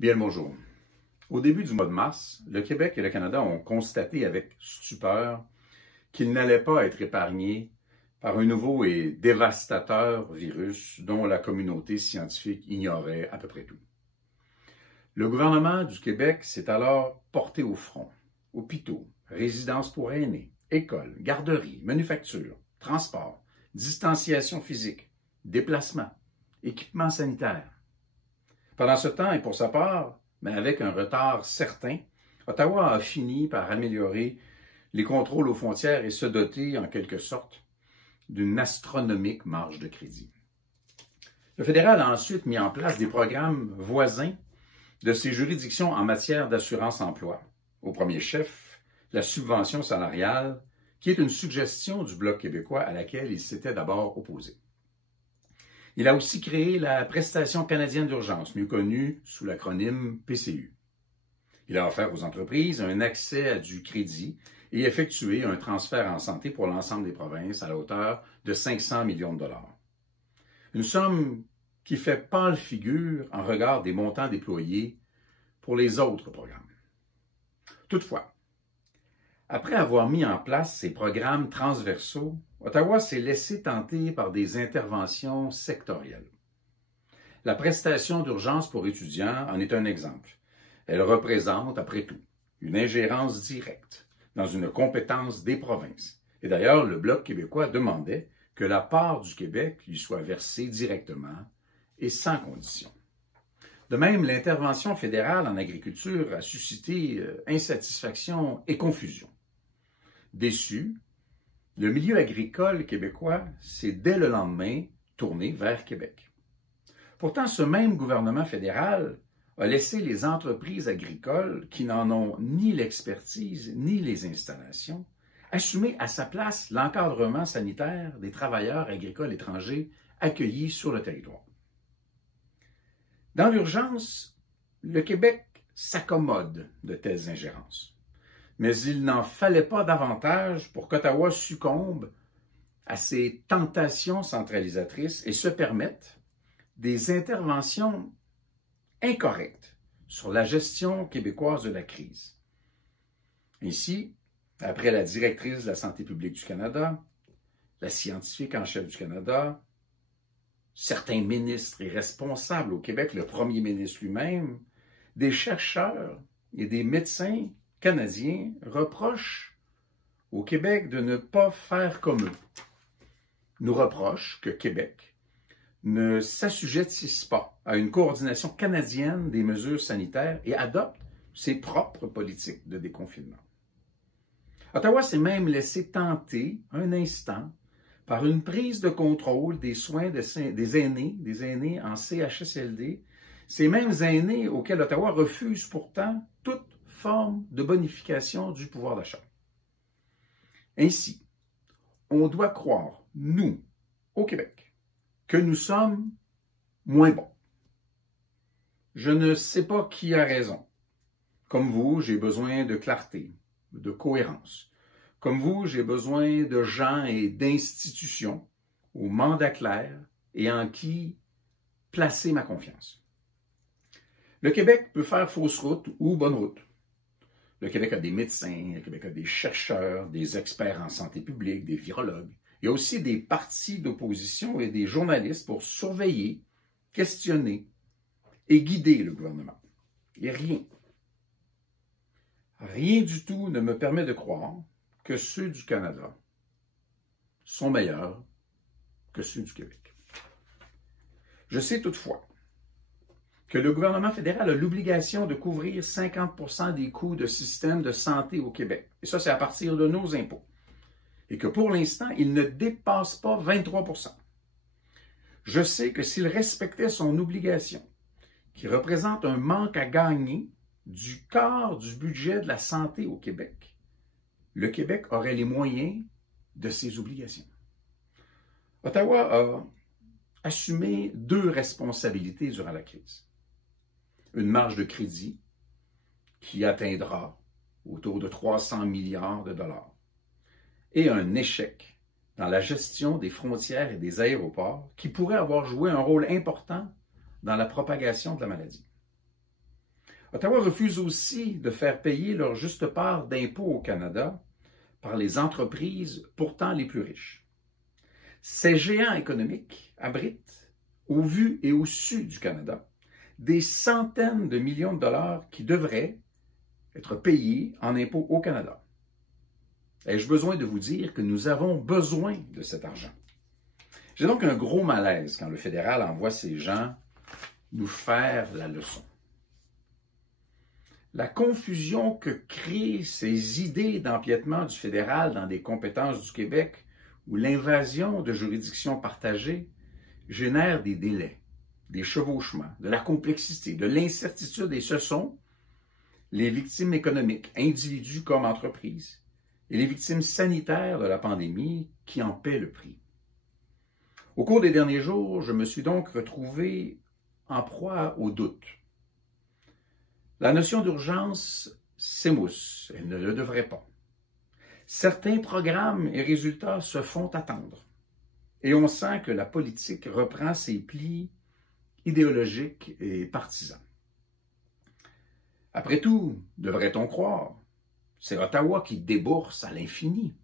Bien le bonjour. Au début du mois de mars, le Québec et le Canada ont constaté avec stupeur qu'ils n'allaient pas être épargnés par un nouveau et dévastateur virus dont la communauté scientifique ignorait à peu près tout. Le gouvernement du Québec s'est alors porté au front. Hôpitaux, résidences pour aînés, écoles, garderies, manufactures, transports, distanciation physique, déplacements, équipements sanitaires. Pendant ce temps, et pour sa part, mais avec un retard certain, Ottawa a fini par améliorer les contrôles aux frontières et se doter, en quelque sorte, d'une astronomique marge de crédit. Le fédéral a ensuite mis en place des programmes voisins de ses juridictions en matière d'assurance-emploi. Au premier chef, la subvention salariale, qui est une suggestion du Bloc québécois à laquelle il s'était d'abord opposé. Il a aussi créé la prestation canadienne d'urgence, mieux connue sous l'acronyme PCU. Il a offert aux entreprises un accès à du crédit et effectué un transfert en santé pour l'ensemble des provinces à la hauteur de 500 millions de dollars. Une somme qui fait pâle figure en regard des montants déployés pour les autres programmes. Toutefois, après avoir mis en place ces programmes transversaux, Ottawa s'est laissé tenter par des interventions sectorielles. La prestation d'urgence pour étudiants en est un exemple. Elle représente, après tout, une ingérence directe dans une compétence des provinces. Et d'ailleurs, le Bloc québécois demandait que la part du Québec lui soit versée directement et sans condition. De même, l'intervention fédérale en agriculture a suscité insatisfaction et confusion. Déçu, le milieu agricole québécois s'est dès le lendemain tourné vers Québec. Pourtant, ce même gouvernement fédéral a laissé les entreprises agricoles qui n'en ont ni l'expertise ni les installations assumer à sa place l'encadrement sanitaire des travailleurs agricoles étrangers accueillis sur le territoire. Dans l'urgence, le Québec s'accommode de telles ingérences. Mais il n'en fallait pas davantage pour qu'Ottawa succombe à ces tentations centralisatrices et se permette des interventions incorrectes sur la gestion québécoise de la crise. Ainsi, après la directrice de la santé publique du Canada, la scientifique en chef du Canada, certains ministres et responsables au Québec, le premier ministre lui-même, des chercheurs et des médecins canadiens reprochent au Québec de ne pas faire comme eux. Nous reprochent que Québec ne s'assujettisse pas à une coordination canadienne des mesures sanitaires et adopte ses propres politiques de déconfinement. Ottawa s'est même laissé tenter un instant par une prise de contrôle des soins des aînés en CHSLD, ces mêmes aînés auxquels Ottawa refuse pourtant toute forme de bonification du pouvoir d'achat. Ainsi, on doit croire, nous, au Québec, que nous sommes moins bons. Je ne sais pas qui a raison. Comme vous, j'ai besoin de clarté, de cohérence. Comme vous, j'ai besoin de gens et d'institutions au mandat clair et en qui placer ma confiance. Le Québec peut faire fausse route ou bonne route. Le Québec a des médecins, le Québec a des chercheurs, des experts en santé publique, des virologues. Il y a aussi des partis d'opposition et des journalistes pour surveiller, questionner et guider le gouvernement. Et rien du tout ne me permet de croire que ceux du Canada sont meilleurs que ceux du Québec. Je sais toutefois que le gouvernement fédéral a l'obligation de couvrir 50% des coûts de système de santé au Québec. Et ça, c'est à partir de nos impôts. Et que pour l'instant, il ne dépasse pas 23%. Je sais que s'il respectait son obligation, qui représente un manque à gagner du quart du budget de la santé au Québec, le Québec aurait les moyens de ses obligations. Ottawa a assumé deux responsabilités durant la crise. Une marge de crédit qui atteindra autour de 300 milliards de dollars et un échec dans la gestion des frontières et des aéroports qui pourrait avoir joué un rôle important dans la propagation de la maladie. Ottawa refuse aussi de faire payer leur juste part d'impôts au Canada par les entreprises pourtant les plus riches. Ces géants économiques abritent, au vu et au su du Canada, des centaines de millions de dollars qui devraient être payés en impôts au Canada. Ai-je besoin de vous dire que nous avons besoin de cet argent? J'ai donc un gros malaise quand le fédéral envoie ces gens nous faire la leçon. La confusion que créent ces idées d'empiètement du fédéral dans des compétences du Québec ou l'invasion de juridictions partagées génère des délais, des chevauchements, de la complexité, de l'incertitude, et ce sont les victimes économiques, individus comme entreprises, et les victimes sanitaires de la pandémie qui en paient le prix. Au cours des derniers jours, je me suis donc retrouvé en proie au doute. La notion d'urgence s'émousse, elle ne le devrait pas. Certains programmes et résultats se font attendre, et on sent que la politique reprend ses plis idéologiques et partisans. Après tout, devrait-on croire, c'est Ottawa qui débourse à l'infini.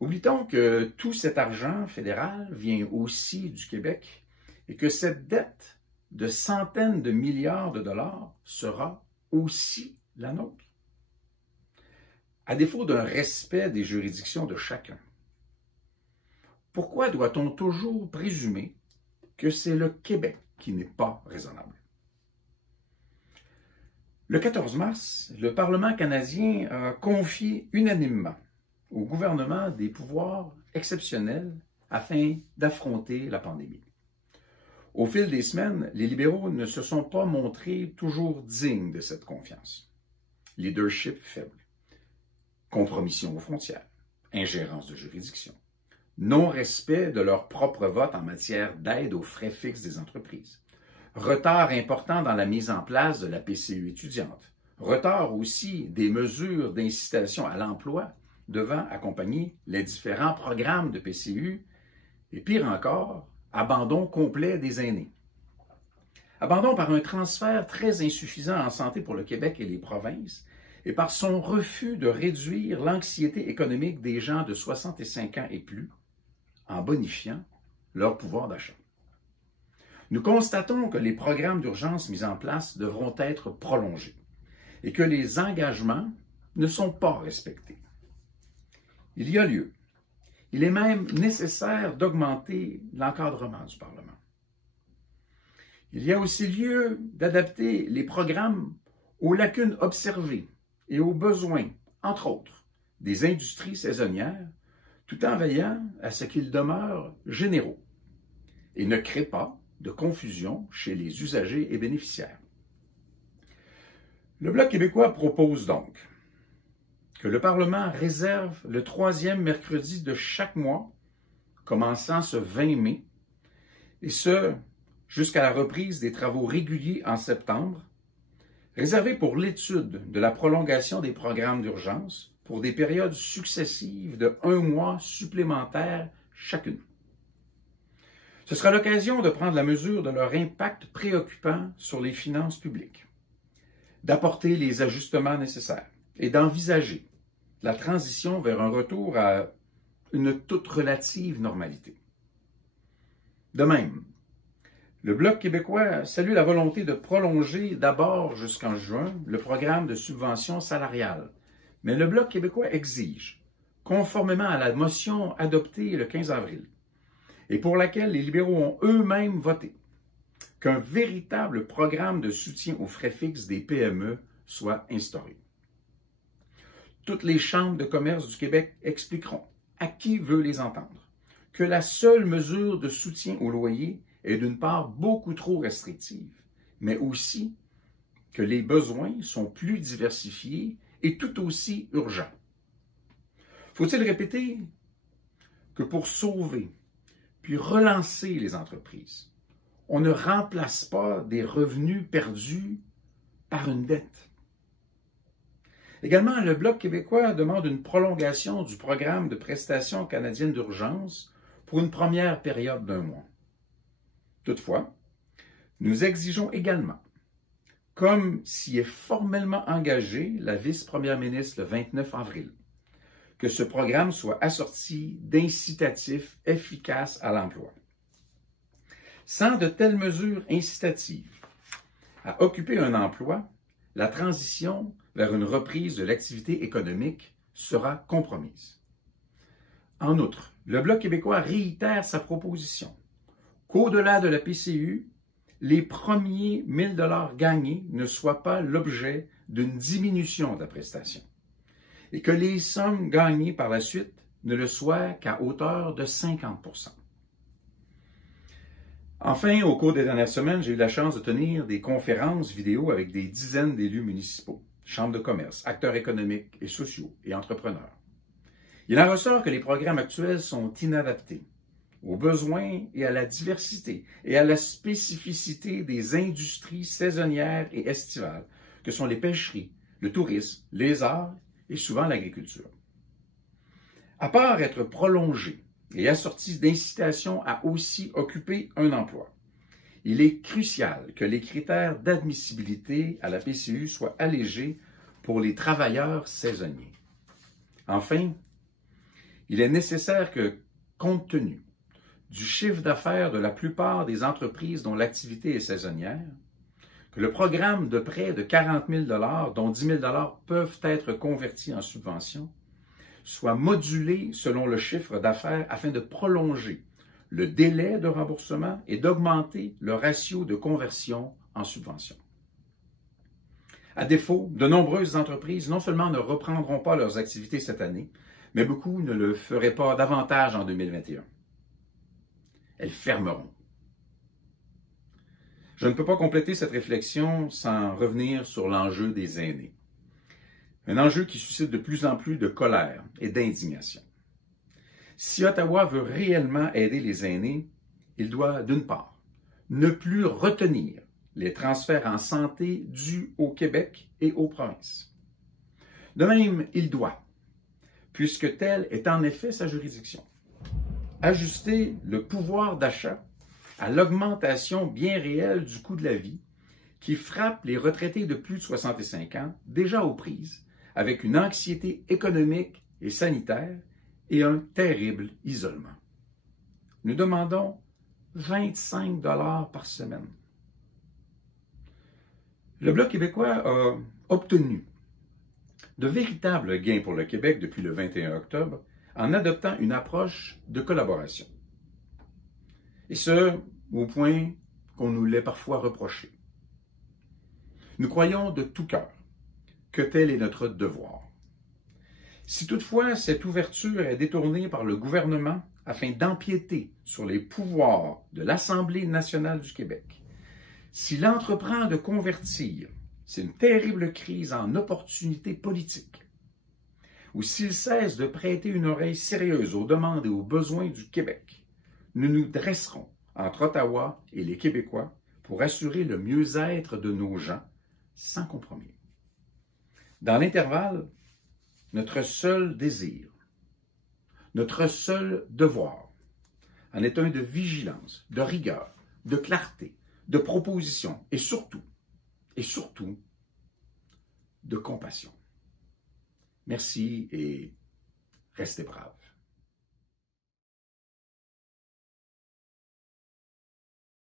Oublie-t-on que tout cet argent fédéral vient aussi du Québec et que cette dette de centaines de milliards de dollars sera aussi la nôtre? À défaut d'un respect des juridictions de chacun, pourquoi doit-on toujours présumer que c'est le Québec qui n'est pas raisonnable? Le 14 mars, le Parlement canadien a confié unanimement au gouvernement des pouvoirs exceptionnels afin d'affronter la pandémie. Au fil des semaines, les libéraux ne se sont pas montrés toujours dignes de cette confiance. Leadership faible, compromission aux frontières, ingérence de juridiction, non-respect de leur propre vote en matière d'aide aux frais fixes des entreprises, retard important dans la mise en place de la PCU étudiante, retard aussi des mesures d'incitation à l'emploi devant accompagner les différents programmes de PCU, et pire encore, abandon complet des aînés. Abandon par un transfert très insuffisant en santé pour le Québec et les provinces, et par son refus de réduire l'anxiété économique des gens de 65 ans et plus, en bonifiant leur pouvoir d'achat. Nous constatons que les programmes d'urgence mis en place devront être prolongés et que les engagements ne sont pas respectés. Il y a lieu. Il est même nécessaire d'augmenter l'encadrement du Parlement. Il y a aussi lieu d'adapter les programmes aux lacunes observées et aux besoins, entre autres, des industries saisonnières, tout en veillant à ce qu'ils demeurent généraux et ne créent pas de confusion chez les usagers et bénéficiaires. Le Bloc québécois propose donc que le Parlement réserve le 3e mercredi de chaque mois, commençant ce 20 mai, et ce, jusqu'à la reprise des travaux réguliers en septembre, réservé pour l'étude de la prolongation des programmes d'urgence pour des périodes successives de 1 mois supplémentaire chacune. Ce sera l'occasion de prendre la mesure de leur impact préoccupant sur les finances publiques, d'apporter les ajustements nécessaires et d'envisager la transition vers un retour à une toute relative normalité. De même, le Bloc québécois salue la volonté de prolonger d'abord jusqu'en juin le programme de subvention salariale, mais le Bloc québécois exige, conformément à la motion adoptée le 15 avril, et pour laquelle les libéraux ont eux-mêmes voté, qu'un véritable programme de soutien aux frais fixes des PME soit instauré. Toutes les chambres de commerce du Québec expliqueront, à qui veut les entendre, que la seule mesure de soutien au loyer est d'une part beaucoup trop restrictive, mais aussi que les besoins sont plus diversifiés et tout aussi urgents. Faut-il répéter que pour sauver puis relancer les entreprises, on ne remplace pas des revenus perdus par une dette? Également, le Bloc québécois demande une prolongation du programme de prestations canadiennes d'urgence pour une première période d'1 mois. Toutefois, nous exigeons également comme s'y est formellement engagée la vice-première ministre le 29 avril, que ce programme soit assorti d'incitatifs efficaces à l'emploi. Sans de telles mesures incitatives à occuper un emploi, la transition vers une reprise de l'activité économique sera compromise. En outre, le Bloc québécois réitère sa proposition qu'au-delà de la PCU, les premiers 1 000 $ gagnés ne soient pas l'objet d'une diminution de la prestation et que les sommes gagnées par la suite ne le soient qu'à hauteur de 50 %. Enfin, au cours des dernières semaines, j'ai eu la chance de tenir des conférences vidéo avec des dizaines d'élus municipaux, chambres de commerce, acteurs économiques et sociaux et entrepreneurs. Il en ressort que les programmes actuels sont inadaptés aux besoins et à la diversité et à la spécificité des industries saisonnières et estivales, que sont les pêcheries, le tourisme, les arts et souvent l'agriculture. À part être prolongés et assortis d'incitations à aussi occuper un emploi, il est crucial que les critères d'admissibilité à la PCU soient allégés pour les travailleurs saisonniers. Enfin, il est nécessaire que, compte tenu du chiffre d'affaires de la plupart des entreprises dont l'activité est saisonnière, que le programme de prêt de 40 000 $, dont 10 000 $ peuvent être convertis en subventions, soit modulé selon le chiffre d'affaires afin de prolonger le délai de remboursement et d'augmenter le ratio de conversion en subvention. À défaut, de nombreuses entreprises non seulement ne reprendront pas leurs activités cette année, mais beaucoup ne le feraient pas davantage en 2021. Elles fermeront. Je ne peux pas compléter cette réflexion sans revenir sur l'enjeu des aînés. Un enjeu qui suscite de plus en plus de colère et d'indignation. Si Ottawa veut réellement aider les aînés, il doit, d'une part, ne plus retenir les transferts en santé dus au Québec et aux provinces. De même, il doit, puisque telle est en effet sa juridiction, ajuster le pouvoir d'achat à l'augmentation bien réelle du coût de la vie qui frappe les retraités de plus de 65 ans déjà aux prises, avec une anxiété économique et sanitaire et un terrible isolement. Nous demandons 25 $ par semaine. Le Bloc québécois a obtenu de véritables gains pour le Québec depuis le 21 octobre en adoptant une approche de collaboration. Et ce, au point qu'on nous l'ait parfois reproché. Nous croyons de tout cœur que tel est notre devoir. Si toutefois cette ouverture est détournée par le gouvernement afin d'empiéter sur les pouvoirs de l'Assemblée nationale du Québec, s'il entreprend de convertir cette terrible crise en opportunité politique, ou s'il cesse de prêter une oreille sérieuse aux demandes et aux besoins du Québec, nous nous dresserons entre Ottawa et les Québécois pour assurer le mieux-être de nos gens sans compromis. Dans l'intervalle, notre seul désir, notre seul devoir en est un de vigilance, de rigueur, de clarté, de proposition et surtout, de compassion. Merci et restez braves.